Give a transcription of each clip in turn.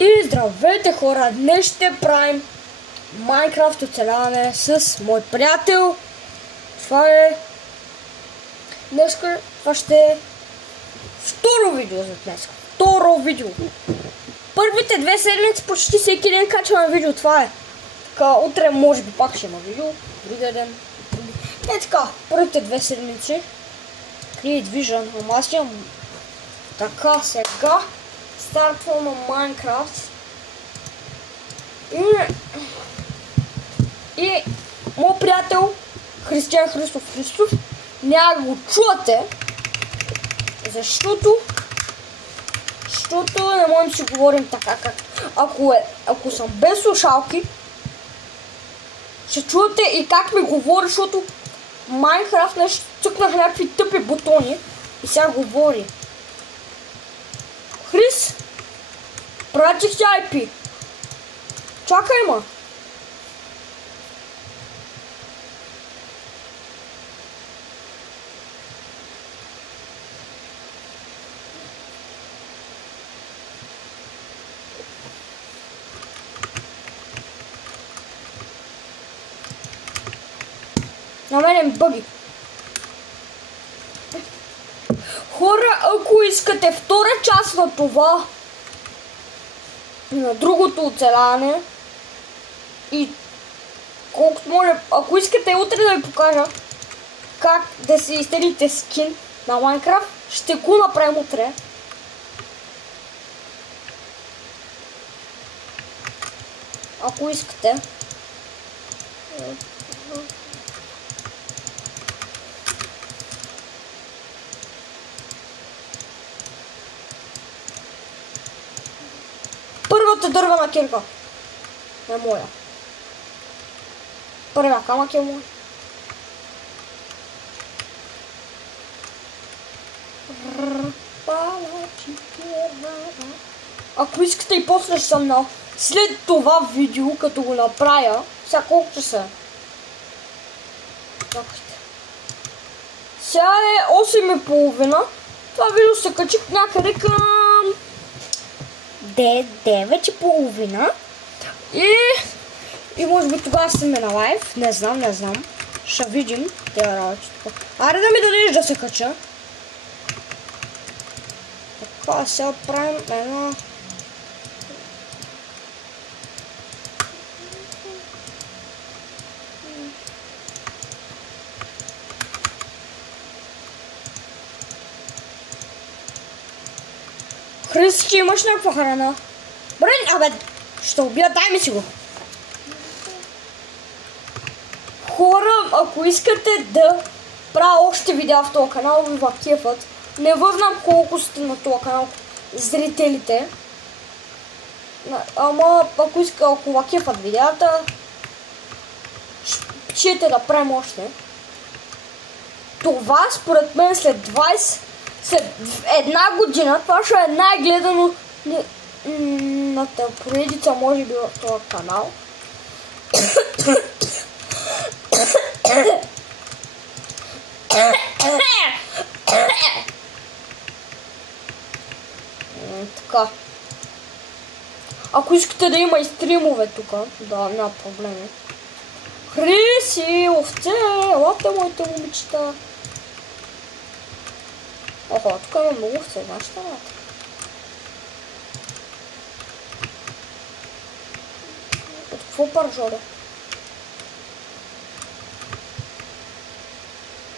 И здравейте хора, днес ще правим Майнкрафт оцеляване с мой приятел. Това ще е второ видео за днес. Второ видео. Първите 2 седмици почти всеки ден качвам видео, това е. Така, утре може би пак ще има видео, другия ден. Не така, първите 2 седмици. Create Vision, ама аз имам така сега. Стартвам на Майнкрафт. И моят приятел Християн Христов няма да го чувате, защото не можем да си говорим така, как ако съм без слушалки, ще чувате и как ми говори, защото Майнкрафт нещо цъкнах някакви тъпи бутони и сега говори. Хрис, пратих ти IP. Чакай, ма. На мен бъги. Хора, ако искате втора част на това, на другото оцеляване, и колкото може, ако искате утре да ви покажа как да си изтеглите скин на Майнкрафт, ще го направим утре. Ако искате. Първата дървена кирка е моя. Първия камък е моя. Ако искате и после ще съм на след това видео, като го направя, сега колко часа? Сега е 8:30. Това видео се качих някъде към 9:30 и може би тогава сме на лайв. Не знам. Ще видим тези работи. Аре да ми дадеш да се кача. Така, сега правим една... Хрис, че имаш някаква храна? Брен, абе, ще убия, дай ми си го. Хора, ако искате да правя още видеа в този канал, ви кефът. Не знам колко сте на този канал зрителите. Ама ако кефът видеята, ще да правим още. Това според мен след една година, това ще е най-гледано на поредица, може би, в този канал. Така. Ако искате да има и стримове тук, да, няма проблеми. Хриси, овце, елате моите момичета. Охо, тук има много овце, знаеш ли? От какво пържоля?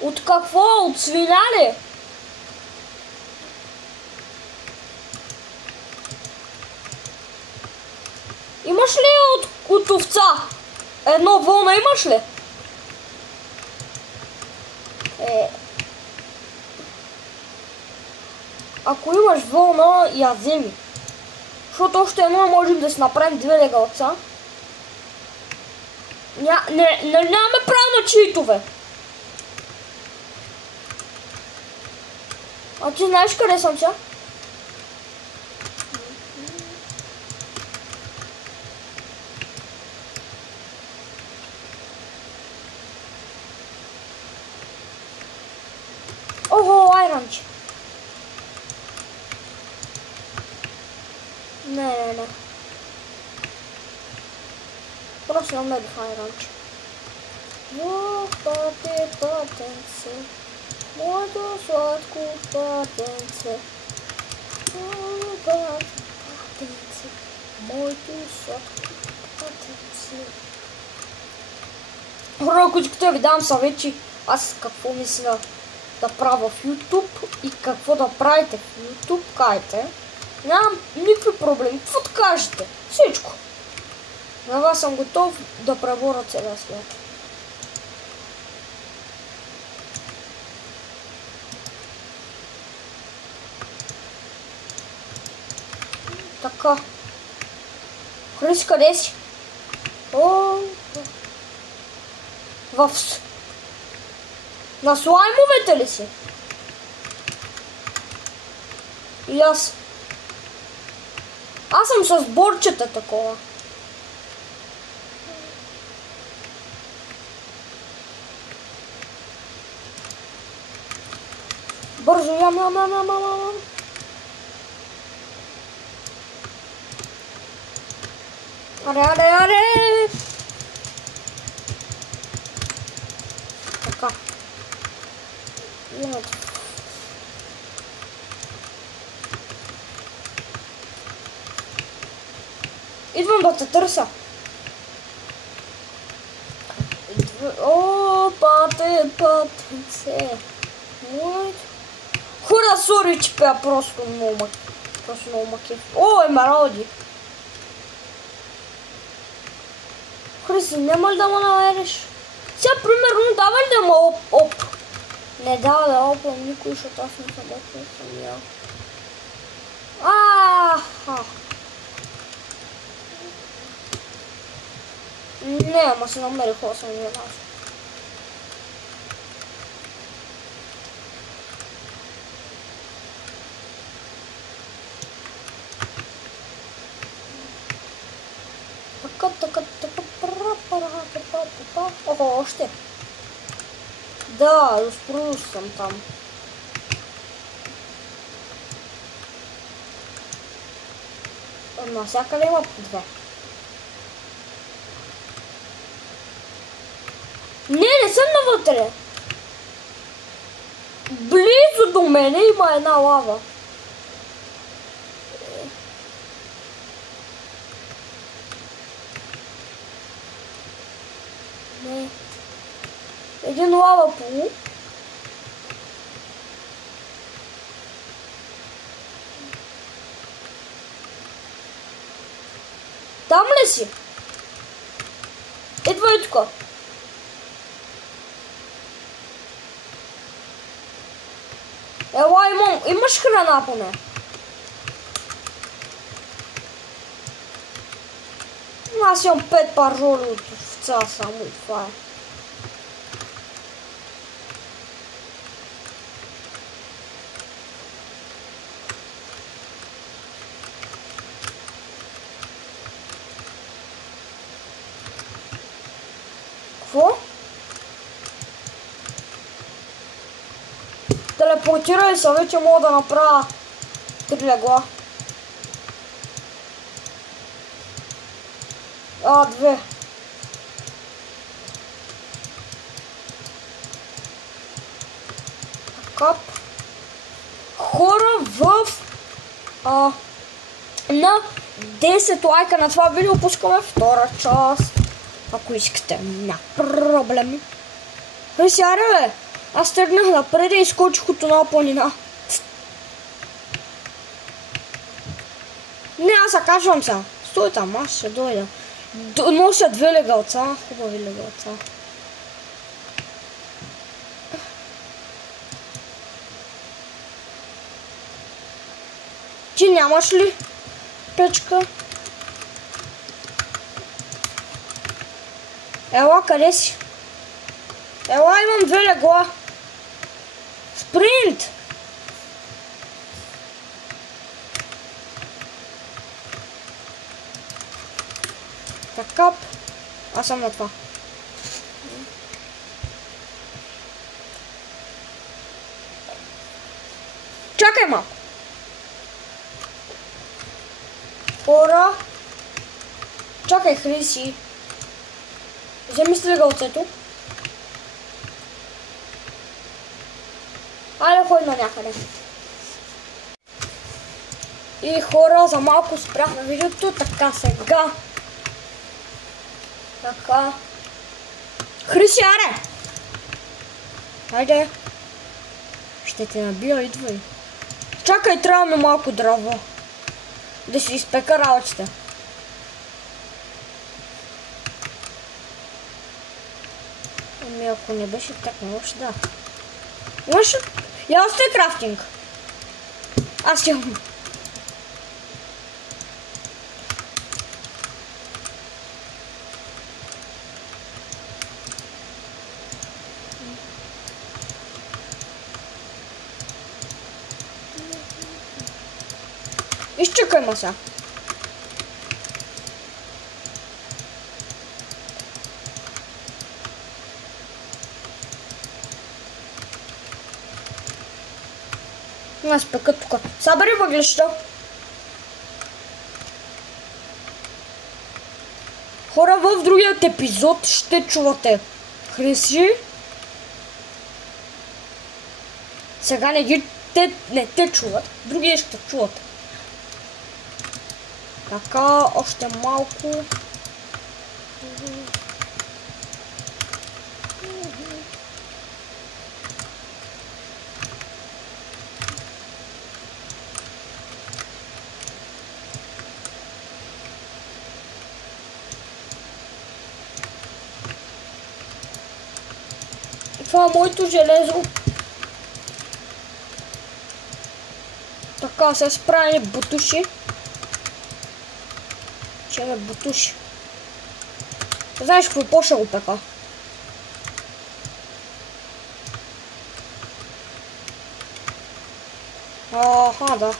От какво? От свиня ли? Имаш ли от овца? Едно вълна имаш ли? Ако имаш вълна, я вземи. Защото още едно можем да си направим 2 легалца. Нямаме право на читове. А ти знаеш къде съм сега? Ого, айранче. Не. Скоро си намерих айранче. О, патенце, моето сладко патенце. О, патенце, моето сладко патенце. Хора, които ви давам съвети, аз какво мисля да правя в YouTube и какво да правите в YouTube, кайте. Нямам никакви проблеми, каквото кажете, всичко. На вас съм готов да преборя целия свят. Така. Хрис, къде си? О, на слаймовете ли си? И аз. Аз съм с борчета такова. Бързо, ям. Аре. Така. Идвам да те търся. О, патенце. Хора, сори, че пея просто много маки. О, емералди. Хриси, няма ли да ме намериш? Сега, примерно, дава ли да ме оп? Не дава да опам никой, защото аз не съм оп, не съм ял. Не, ама се намерих 8 нас. Ого, още. Да, разпоръж съм там. Навсякъде има по 2. Не съм навътре. Близо до мене има една лава. Не. Един лава пул. Там ли си? Идвай тук. Ела, имаш храна поне. Аз имам 5 паржоли от овца само и това е. Какво? Телепортирай се, вече мога да направя 3 легла. 2. Така. Хора на 10 лайка на това видео пускаме втора част. Ако искате, няма проблеми. Сяре, бе! Аз тръгнах напред и изкочих от една планина. Не, аз се качвам сега. Стой там, аз ще дойда. Нося 2 легалца, хубави легалца. Ти нямаш ли печка? Ела, къде си? Ела, имам 2 легла. Спринт! Така. Аз съм на това. Чакай малко. Хора. Чакай, Хриси. Вземи стригалцето. Айде, ходи на някъде. И хора, за малко спрях на видеото, така сега. Така. Хриси, аре! Хайде. Ще те набия, идвай. Чакай, трябва ми малко дърво. Да си изпека работите. Ами ако не беше така, още да. Имаш ли? Я остави крафтинг. Аз имам. Изчакай ма сега. Аз пека тук. Събери въглища. Хора, в другият епизод ще чувате Хриси. Сега не те чуват. Другия ще чуват. Така, още малко. Това е моето железо. Така, се справени бутуши. Ще ме бутуши. Знаеш какво ще го пека? Аха, да.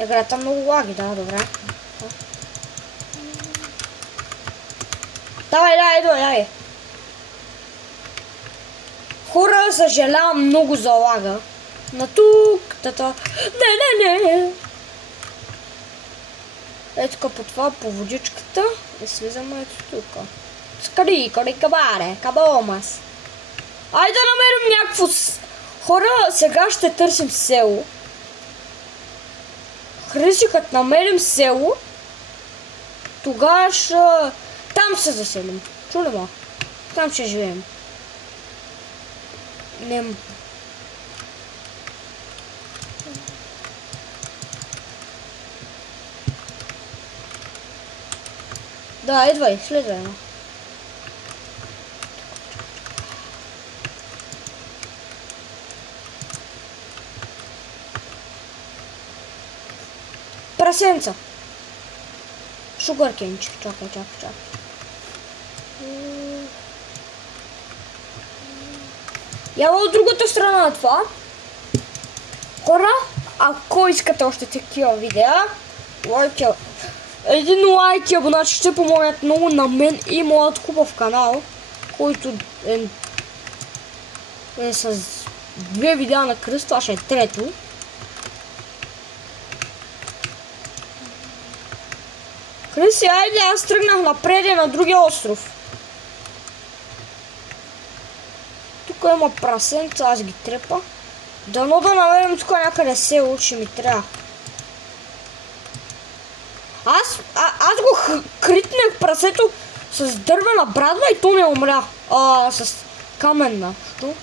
Играта много лаги, да, добре. Давай. Хора, съжалявам много за лага. На тук, тата. Не. Ето тук по това, по водичката. И слизаме ето тук. Скари, кабаре, кабомас. Айде да намерим някакво... Хора, сега ще търсим село. Хриси, като намерим село, тогава ще... Там се заселим. Чули ма? Там ще живеем. Не... Да, идвай, следвай. Прасенца. Шугаркенчик, чакай. Ява от другата страна на това. Хора, ако искате още такива видеа, един лайк и абонат ще помогнат много на мен и моят хубав канал, който е с 2 видеа на кръст, това ще е трето. Хриси, айде, аз тръгнах напред на другия остров. Тук има прасенца, аз ги трепа. Дано да намерим тук някъде село, ще ми трябва. Аз го критнах прасето с дървена брадва и то не умря. С каменна. Що?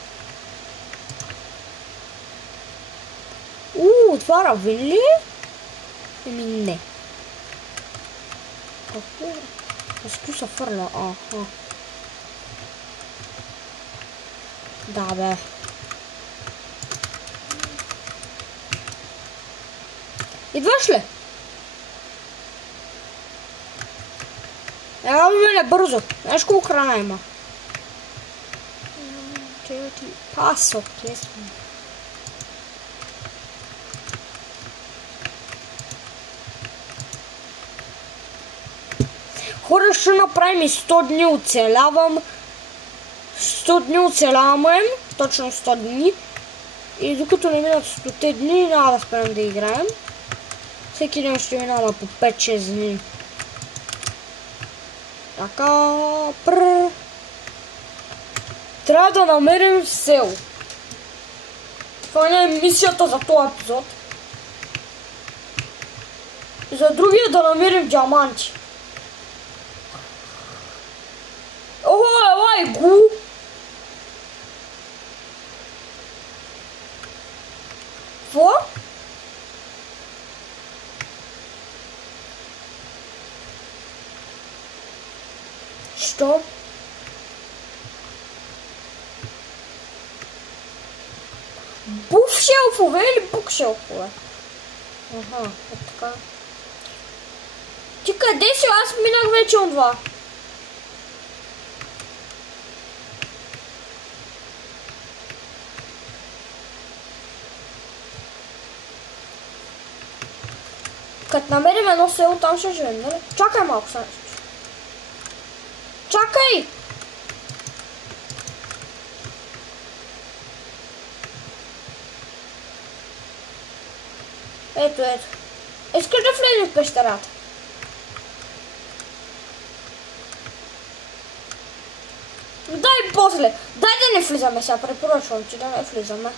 Това равен ли? Еми не. Какво? Защо се фърля? Аха. Да, бе. Идваш ли? Ева мене бързо. Знаеш колко храна има? Пасо, естествено. Хора, ще направим и 100 дни оцелявам. 100 дни оцеляваме. Точно 100 дни. И докато не минат 100 дни, няма да спрем да играем. Всеки ден ще минава по 5-6 дни. Така, трябва да намерим сел. Това не е мисията за този епизод. За другия да намерим диаманти. Охо, елай го! Какво? Що? Буфшелфове или букшелфове? Аха, е така. Ти къде си? Аз минах вече от това. Като намерим едно село, там ще живем, нали? Чакай малко сега. Чакай! Ето. Искаш да влезем в пещерата? Дай после. Дай да не влизаме сега. Препоръчвам ти да не влизаме.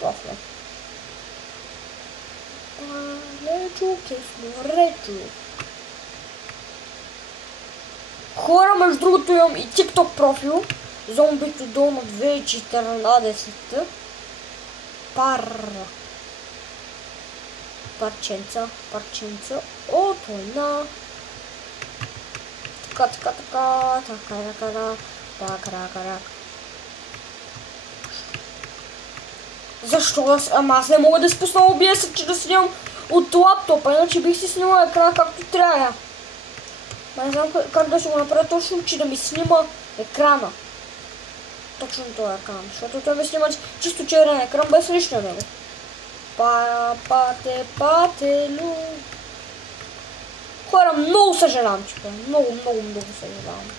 После. Речо, кесно, речо. Хора, между другото имам и TikTok профил. Зомбито дома 2014. Парченца. От война. Така. Защо? Ама аз не мога да спусна OBS, че да снимам от лаптопа, иначе бих си снимал екрана както трябва. Не знам как да ще го направя точно, че да ми снима екрана. Точно този екран, защото той ми снима чисто черен екран без нищо на него. Пателю. Хора, много съжалявам, че много съжалявам.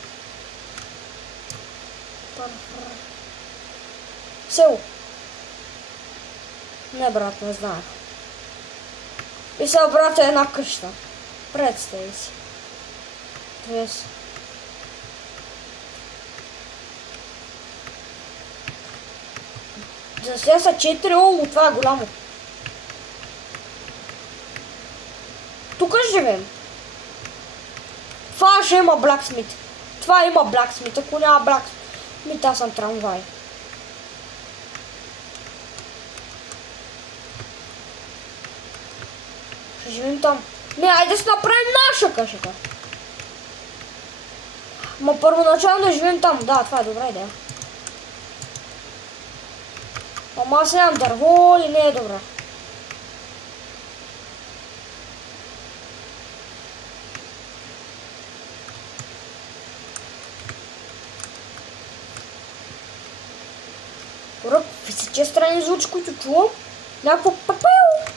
Село. Не, брат, не знаех. И сега, брат, е една къща. Представи си. За сега са 4, о, това е голямо. Тук живеем. Това ще има блаксмит. Това има блаксмит, ако няма блаксмит, аз съм трамвай. Ще живеем там. Не, айде да си направим наша къща. Ма първоначално да живеем там. Да, това е добра идея. Ама аз нямам дърво и не е добре. Всички странни звуци, които чувам. Някакво пепел.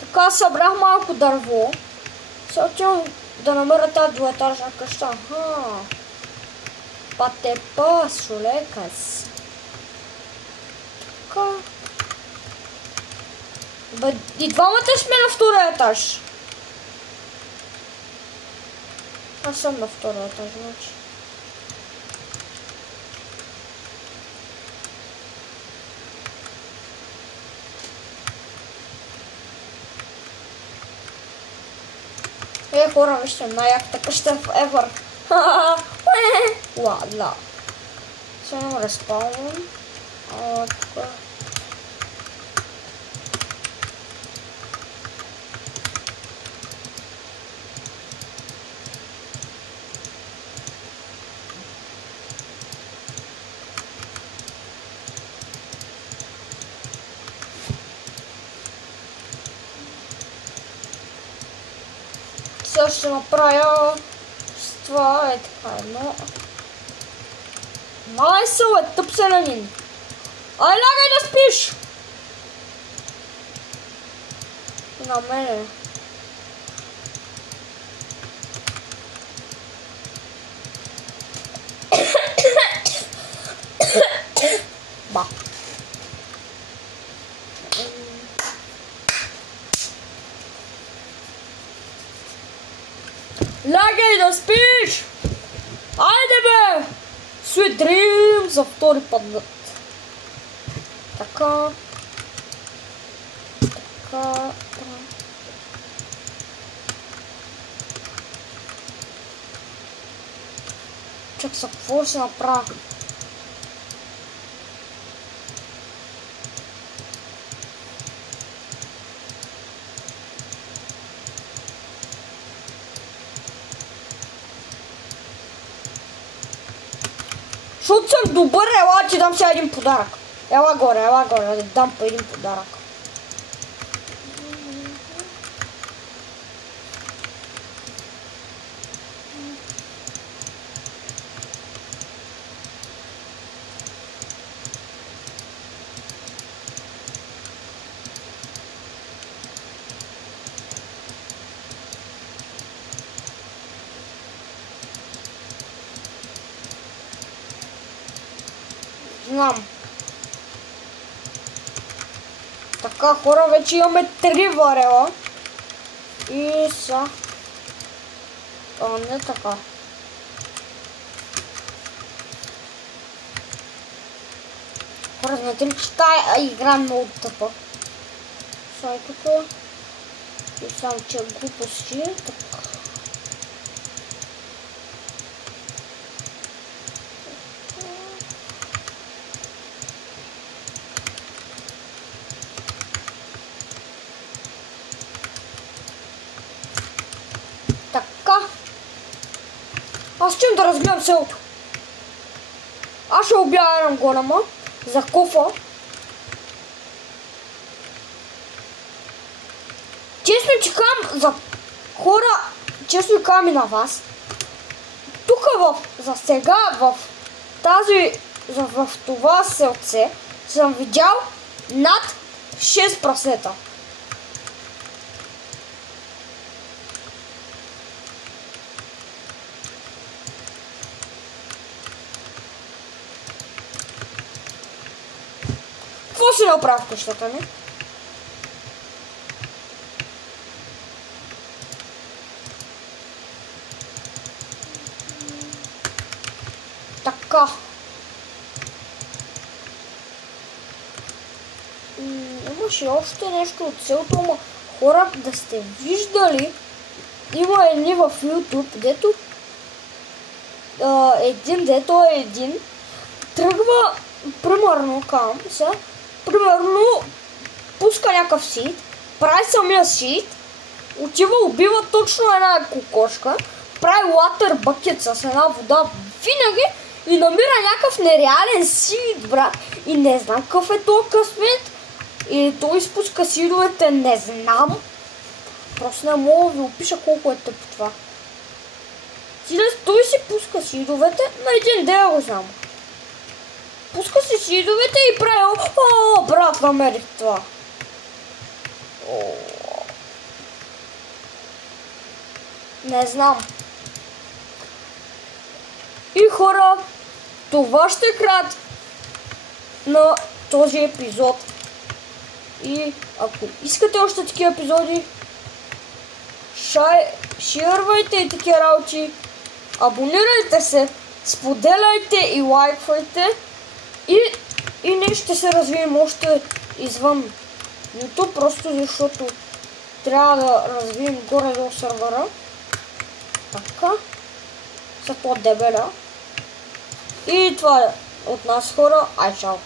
Така събрах малко дърво. Сега отивам да намеря тази двуетажна къща. Патепа, солекас. Така. Бе, и двамата сме на втория етаж. Аз съм на втория етаж, значи. Хора, вижте, най-яката къща ever. Ладно. Сега имам респаун. Така. Сега ще направя с това е така едно. Малай съвет, тъп селянин. Ай, лягай да спиш! На мене. Ба. Лягай да спиш! Айде бе! Sweet Dream за втори път. Така. Така. Чак са, какво ще направя? Защото съм добър, ела ти дам сега един подарък. Ела горе, да дам по един подарък. Знам. Така, хора, вече имаме 3 варела. И са... не така. Хора, знаете ли, че тая игра е много тъпа? Сай тук. И сам, че глупости. Така. Аз искам да разгледам селото. Аз ще обява една голема за кофа. Честно ти казвам за хора, честно ти казвам и на вас. Тук за сега в това селце съм видял над 6 праснета. Какво си направя в къщата ми? Така. Имаше още нещо от селото, ама хора да сте виждали, има едни в YouTube, дето един тръгва, примерно пуска някакъв сит, прави самия сит, отива, убива точно една кокошка, прави water bucket с една вода винаги и намира някакъв нереален сит, брат. И не знам какъв е този късмет. И той изпуска сидовете, не знам. Просто не мога да ви опиша колко е тъпо това. Той си пуска сидовете, на един ден го знам. Пуска си сидовете и прави, брат, намерих това. Не знам. И хора, това ще е крат на този епизод. И ако искате още такива епизоди, шервайте и такива работи, абонирайте се, споделяйте и лайквайте и ние ще се развием още извън YouTube, просто защото трябва да развием горе-долу сервера. Така. За това дебеля. И това е от нас, хора. Ай, чао!